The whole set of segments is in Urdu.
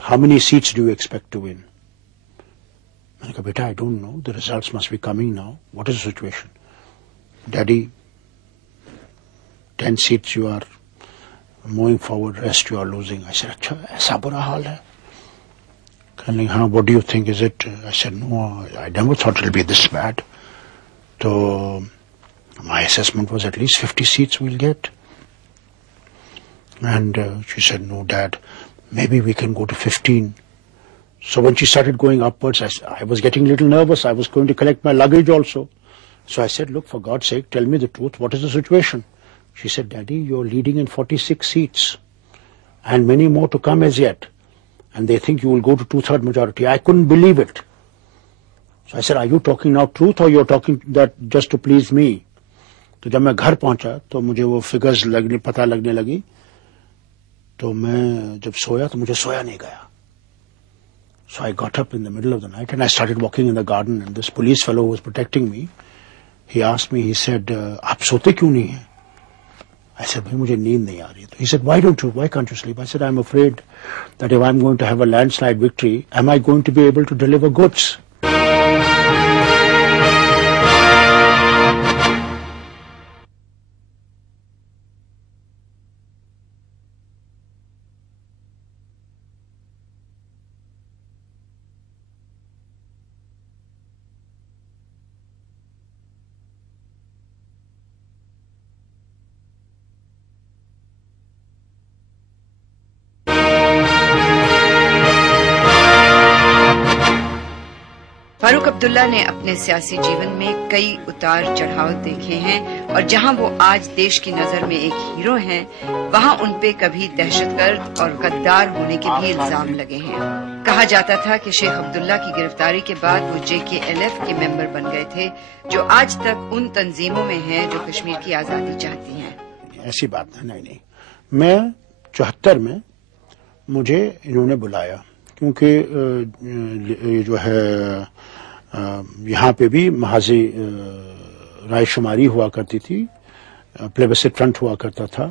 how many seats do you expect to win? میں نے کہا بیٹا I don't know, the results must be coming now. What is the situation? Daddy, 10 seats you are moving forward, rest you are losing. I said, اچھا ایسا برا حال ہے؟ کہنے لگے ہاں what do you think is it? I said no, I never thought it will be this bad. So my assessment was at least 50 seats we'll get. And she said, no Dad, maybe we can go to 15. So when she started going upwards, I was getting a little nervous. I was going to collect my luggage also. So I said, look, for God's sake, tell me the truth. What is the situation? She said, Daddy, you're leading in 46 seats and many more to come as yet. And they think you will go to 2/3 majority. I couldn't believe it. So I said, are you talking now truth or you're talking that just to please me? تو جب میں گھر پہنچا تو مجھے وہ فگرز پتہ لگنے لگی. تو میں جب سویا تو مجھے سویا نہیں گیا. So I got up in the middle of the night and I started walking in the garden, and this police fellow who was protecting me, he asked me, he said, آپ سوتے کیوں نہیں ہیں؟ I said, بھائی مجھے نیند نہیں آ رہی. He said, why can't you sleep? I said, I'm afraid that if I'm going to have a landslide victory, am I going to be able to deliver goods? Farooq Abdullah نے اپنے سیاسی جیون میں کئی اتار چڑھاؤ دیکھے ہیں، اور جہاں وہ آج دیش کی نظر میں ایک ہیرو ہیں، وہاں ان پہ کبھی دہشت گرد اور غدار ہونے کے بھی الزام لگے ہیں. کہا جاتا تھا کہ شیخ عبداللہ کی گرفتاری کے بعد وہ JKLF کے ممبر بن گئے تھے، جو آج تک ان تنظیموں میں ہیں جو کشمیر کی آزادی چاہتی ہیں. ایسی بات نہیں. میں 74 میں مجھے انہوں نے بلایا، کیونکہ جو ہے یہاں پہ بھی محاذی رائے شماری ہوا کرتی تھی، پلیبسٹ فرنٹ ہوا کرتا تھا،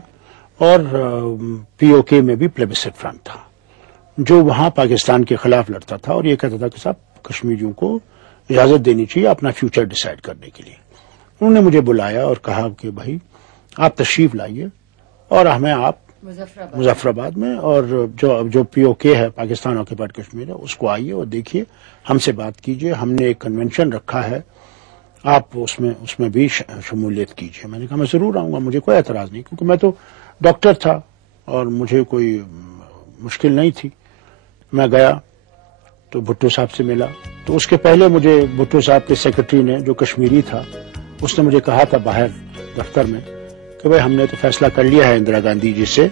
اور POK میں بھی پلیبسٹ فرنٹ تھا جو وہاں پاکستان کے خلاف لڑتا تھا اور یہ کہتا تھا کہ صاحب کشمیریوں کو اجازت دینی چاہیے اپنا فیوچر ڈیسائیڈ کرنے کے لیے. انہوں نے مجھے بلایا اور کہا کہ بھائی آپ تشریف لائیے اور ہمیں آپ مظفر آباد میں، اور جو POK ہے پاکستان آکوپائڈ کشمیر ہے اس کو آئیے اور دیکھیے، ہم سے بات کیجیے، ہم نے ایک کنونشن رکھا ہے، آپ اس میں بھی شمولیت کیجیے. میں نے کہا میں ضرور آؤں گا، مجھے کوئی اعتراض نہیں، کیونکہ میں تو ڈاکٹر تھا اور مجھے کوئی مشکل نہیں تھی. میں گیا تو بھٹو صاحب سے ملا، تو اس کے پہلے مجھے بھٹو صاحب کے سیکرٹری نے جو کشمیری تھا اس نے مجھے کہا تھا باہر دفتر میں کہ بھائی ہم نے تو فیصلہ کر لیا ہے اندرا گاندھی جی سے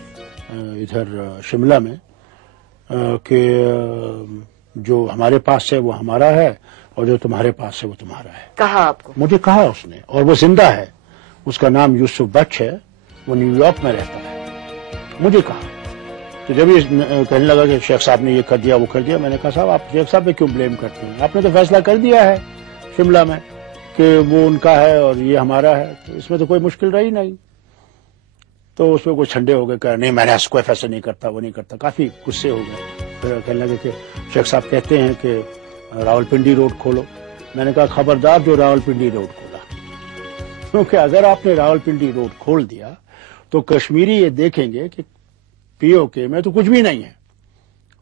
ادھر شملہ میں کہ جو ہمارے پاس ہے وہ ہمارا ہے اور جو تمہارے پاس ہے وہ تمہارا ہے. کہا آپ کو؟ مجھے کہا اس نے، اور وہ زندہ ہے، اس کا نام یوسف بچ ہے، وہ نیو یارک میں رہتا ہے. مجھے کہا تو جب یہ کہنے لگا کہ شیخ صاحب نے یہ کر دیا وہ کر دیا، میں نے کہا صاحب آپ شیخ صاحب پہ کیوں بلیم کرتے ہیں؟ آپ نے تو فیصلہ کر دیا ہے شملہ میں کہ وہ ان کا ہے اور یہ ہمارا ہے، تو اس میں تو کوئی مشکل رہی نہیں. تو اس میں کوئی ٹھنڈے ہو گئے کہ نہیں میں نے کوئی فیصلہ نہیں کرتا، وہ نہیں کرتا، کافی غصے ہو گئے. پھر کہنے لگے کہ شیخ صاحب کہتے ہیں کہ راولپنڈی روڈ کھولو. میں نے کہا خبردار جو راولپنڈی روڈ کھولا، کیونکہ اگر آپ نے راولپنڈی روڈ کھول دیا تو کشمیری یہ دیکھیں گے کہ POK میں تو کچھ بھی نہیں ہے،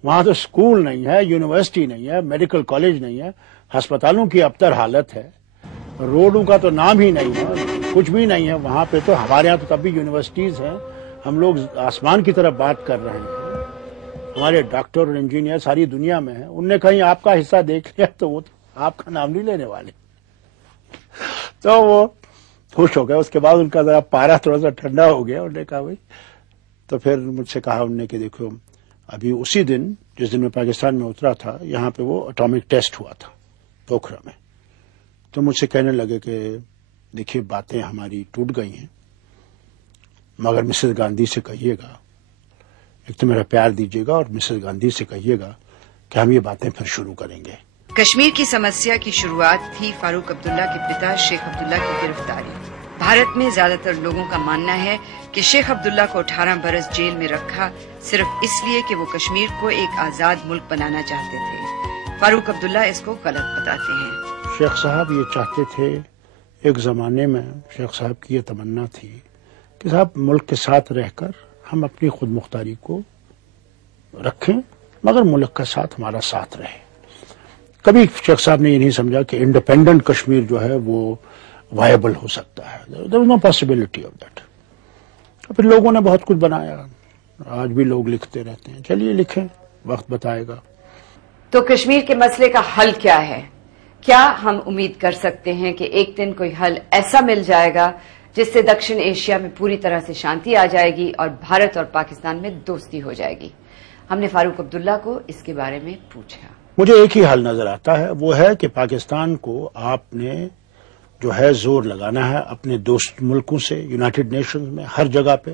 وہاں تو اسکول نہیں ہے، یونیورسٹی نہیں ہے، میڈیکل کالج نہیں ہے، ہسپتالوں کی ابتر حالت ہے، روڈوں کا تو نام ہی نہیں ہے، کچھ بھی نہیں ہے وہاں پہ. تو ہمارے یہاں تو تب بھی یونیورسٹیز ہیں، ہم لوگ آسمان کی طرف بات کر رہے ہیں، ہمارے ڈاکٹر اور انجینئر ساری دنیا میں ہیں. انہوں نے کہیں آپ کا حصہ دیکھ لیا تو وہ آپ کا نام نہیں لینے والے. تو وہ خوش ہو گئے. اس کے بعد ان کا ذرا پارا تھوڑا سا ٹھنڈا ہو گیا. انہوں نے کہا بھائی، تو پھر مجھ سے کہا انہوں نے کہ دیکھو ابھی اسی دن جس دن میں پاکستان میں اترا تھا یہاں پہ وہ اٹامک ٹیسٹ ہوا تھا پوکھرا میں. تو مجھ سے کہنے لگے کہ دیکھیے باتیں ہماری ٹوٹ گئی ہیں، مگر مسز گاندھی سے کہیے گا، ایک تو میرا پیار دیجیے گا اور مسز گاندھی سے کہیے گا کہ ہم یہ باتیں پھر شروع کریں گے. کشمیر کی سمسیا کی شروعات تھی فاروق عبداللہ کے پتا شیخ عبداللہ کی گرفتاری. بھارت میں زیادہ تر لوگوں کا ماننا ہے کہ شیخ عبداللہ کو 18 برس جیل میں رکھا صرف اس لیے کہ وہ کشمیر کو ایک آزاد ملک بنانا چاہتے تھے۔ فاروق عبداللہ اس کو غلط بتاتے ہیں۔ شیخ صاحب یہ چاہتے تھے، ایک زمانے میں شیخ صاحب کی یہ تمنا تھی کہ صاحب ملک کے ساتھ رہ کر ہم اپنی خود مختاری کو رکھیں، مگر ملک کا ساتھ ہمارا ساتھ رہے۔ کبھی شیخ صاحب نے یہ نہیں سمجھا کہ انڈیپینڈنٹ کشمیر جو ہے وہ وائبل ہو سکتا ہے۔ دیر از نو پاسبلٹی آف دیٹ۔ پھر لوگوں نے بہت کچھ بنایا، آج بھی لوگ لکھتے رہتے ہیں، چلیے لکھیں، وقت بتائے گا۔ تو کشمیر کے مسئلے کا حل کیا ہے؟ کیا ہم امید کر سکتے ہیں کہ ایک دن کوئی حل ایسا مل جائے گا جس سے دکشن ایشیا میں پوری طرح سے شانتی آ جائے گی اور بھارت اور پاکستان میں دوستی ہو جائے گی؟ ہم نے فاروق عبداللہ کو اس کے بارے میں پوچھا۔ مجھے ایک ہی حل نظر آتا ہے، وہ ہے کہ پاکستان کو آپ نے جو ہے زور لگانا ہے اپنے دوست ملکوں سے، یونائٹڈ نیشنز میں ہر جگہ پہ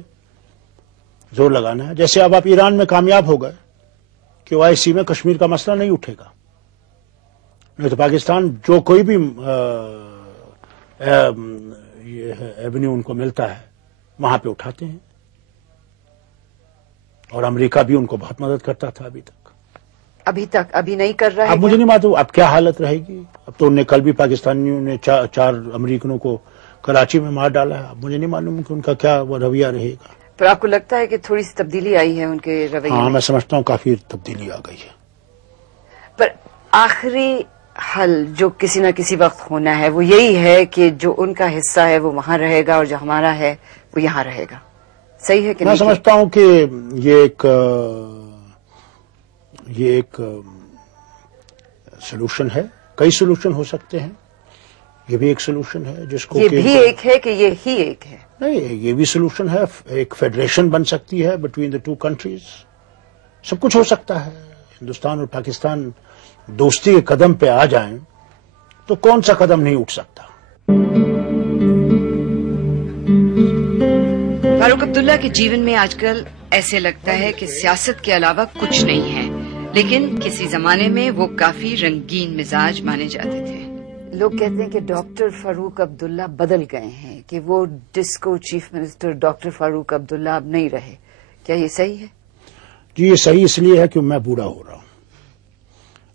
زور لگانا ہے۔ جیسے اب آپ ایران میں کامیاب ہو گئے کہ OIC میں کشمیر کا مسئلہ نہیں اٹھے گا، نہیں تو پاکستان جو کوئی بھی ایونیو ان کو ملتا ہے وہاں پہ اٹھاتے ہیں، اور امریکہ بھی ان کو بہت مدد کرتا تھا ابھی نہیں کر رہا ہے۔ اب مجھے نہیں معلوم اب کیا حالت رہے گی۔ اب تو انہیں کل بھی پاکستانیوں نے 4 امریکنوں کو کراچی میں مار ڈالا ہے۔ اب مجھے نہیں معلوم کہ ان کا کیا وہ رویہ رہے گا۔ پر آپ کو لگتا ہے کہ تھوڑی سی تبدیلی آئی ہے ان کے رویے ہاں، میں؟ میں سمجھتا ہوں کافی تبدیلی آ گئی ہے۔ پر آخری حل جو کسی نہ کسی وقت ہونا ہے وہ یہی ہے کہ جو ان کا حصہ ہے وہ وہاں رہے گا اور جو ہمارا ہے وہ یہاں رہے گا، صحیح ہے کہ میں نہیں؟ سمجھتا ہوں کہ یہ ایک سولوشن ہے، کئی سولوشن ہو سکتے ہیں، یہ بھی ایک سولوشن ہے جس کو یہ بھی ایک ہے کہ یہ ہی ایک ہے؟ نہیں، یہ بھی سولوشن ہے، ایک فیڈریشن بن سکتی ہے بٹوین دا 2 کنٹریز، سب کچھ ہو سکتا ہے۔ ہندوستان اور پاکستان دوستی کے قدم پہ آ جائیں تو کون سا قدم نہیں اٹھ سکتا۔ فاروق عبداللہ کے جیون میں آج کل ایسے لگتا ہے کہ سیاست کے علاوہ کچھ نہیں ہے، لیکن کسی زمانے میں وہ کافی رنگین مزاج مانے جاتے تھے۔ لوگ کہتے ہیں کہ ڈاکٹر فاروق عبداللہ بدل گئے ہیں، کہ وہ disco chief minister doctor Farooq Abdullah اب نہیں رہے، کیا یہ صحیح ہے؟ جی، یہ صحیح اس لیے ہے کہ میں بوڑھا ہو رہا ہوں،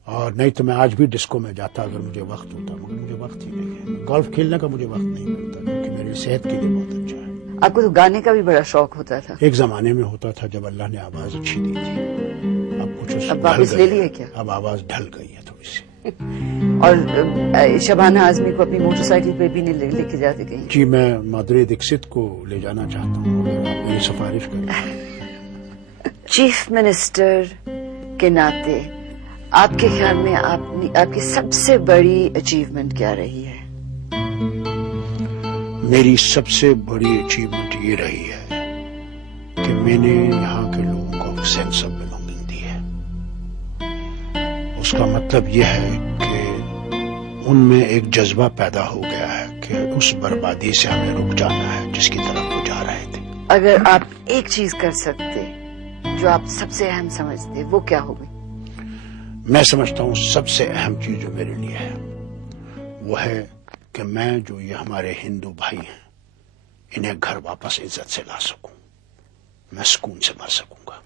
اور نہیں تو میں آج بھی ڈسکو میں جاتا اگر مجھے وقت ہوتا، مگر مجھے وقت ہی نہیں ہے۔ گولف کھیلنے کا مجھے وقت نہیں ملتا، کیونکہ میری صحت کے لیے بہت اچھا ہے۔ آپ کو تو گانے کا بھی بڑا شوق ہوتا تھا؟ ایک زمانے میں ہوتا تھا جب اللہ نے آواز اچھی دی تھی، اب کچھ اب واپس لے لی ہے کیا؟ اب آواز ڈھل گئی ہے تھوڑی سی۔ اور شبانہ اعظمی کو اپنی موٹر سائیکل پہ بھی نہیں لے کے جاتے کہیں؟ جی، میں مادھوری دیکشت کو لے جانا چاہتا ہوں، اگر آپ میری سفارش کریں۔ چیف منسٹر کے ناطے آپ کے خیال میں آپ کی سب سے بڑی اچیومنٹ کیا رہی ہے؟ میری سب سے بڑی اچیومنٹ یہ رہی ہے کہ میں نے یہاں کے لوگوں کو سینس آف بلونگنگ دی ہے۔ اس کا مطلب یہ ہے کہ ان میں ایک جذبہ پیدا ہو گیا ہے کہ اس بربادی سے ہمیں رک جانا ہے جس کی طرف وہ جا رہے تھے۔ اگر آپ ایک چیز کر سکتے جو آپ سب سے اہم سمجھتے، وہ کیا ہوگی؟ میں سمجھتا ہوں سب سے اہم چیز جو میرے لیے ہے وہ ہے کہ میں جو یہ ہمارے ہندو بھائی ہیں انہیں گھر واپس عزت سے لا سکوں، میں سکون سے مر سکوں گا۔